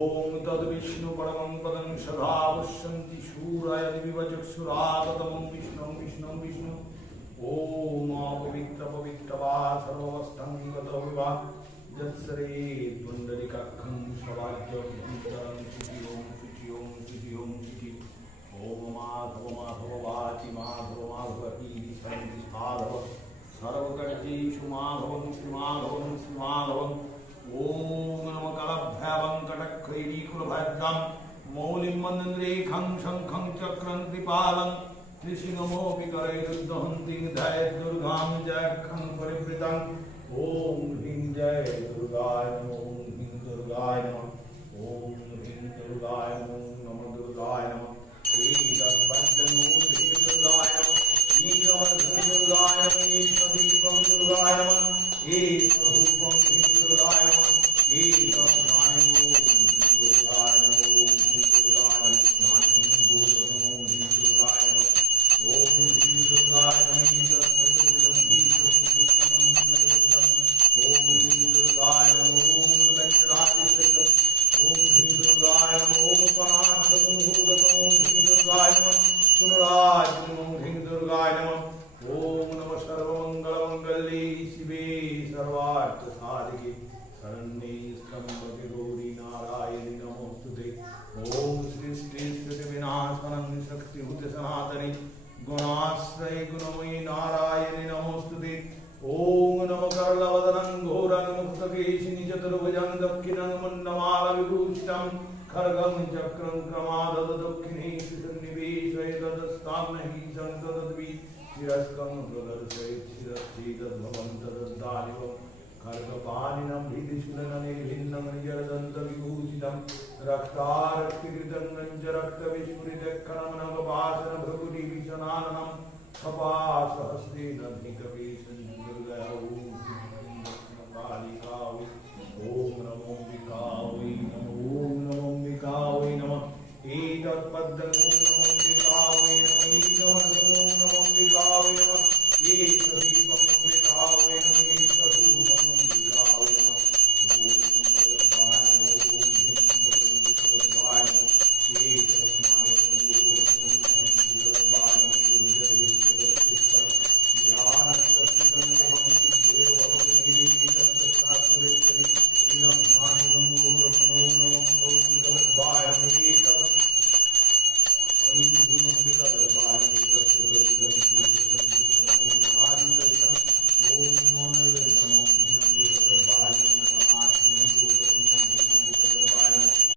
ओम तद्विष्णु परमं पदं सदा पश्यन्ति शूराय दिविवचक्षुराततमं विष्णुं विष्णुं विष्णु ओम पवित्र पवित्र वा सर्ववस्थं गतो विवा यत्सरे पुण्डरीकाक्षं स्वराज्यभ्यन्तरं शुचि ओम शुचि ओम शुचि ओम शुचि ओम माधव माधव वाचि माधव माधवी सन्ति माधव सर्वकर्तेषु माधवं श्रीमाधवं श्रीमाधवम् ओम नमो कलभ्यावं कटक्रीडीकुलभद्रं मौलिं मन्दरेखं शङ्खं चक्रं कृपालं त्रिशिंगमोऽपि करैरुद्धहन्ति ध्यायेद्दुर्गां जयखं परिवृतं ॐ ह्रीं जय दुर्गाय नमो ॐ ह्रीं दुर्गाय नमः ॐ ह्रीं दुर्गाय नमो दुर्गाय नमः एतद्वन्द्यं ॐ ह्रीं दुर्गाय नमः नीलवर्धनं दुर्गाय नमः ईश्वरीवं दुर्गाय नमः ईश्वरूपं ह्रीं दुर्गाय नमः खड्गं चक्रं क्रमादद दक्षिणे सुषन्निवेशयदस्ताम्नहि सन्ततद्वि शिरस्कं प्रदर्शयत् शिरश्चेतद्भवं तदन्तादिवं खड्गपाणिनं भीतिशूलननिर्भिन्नं निजरदन्तविभूषितं रक्तारक्तिकृतं च रक्तविस्फुरितखनं नवभासन भृगुरिविशनाननं कपासहस्तेन धिकवेशं दुर्गया ॐ कालिका ॐ नमो विकावै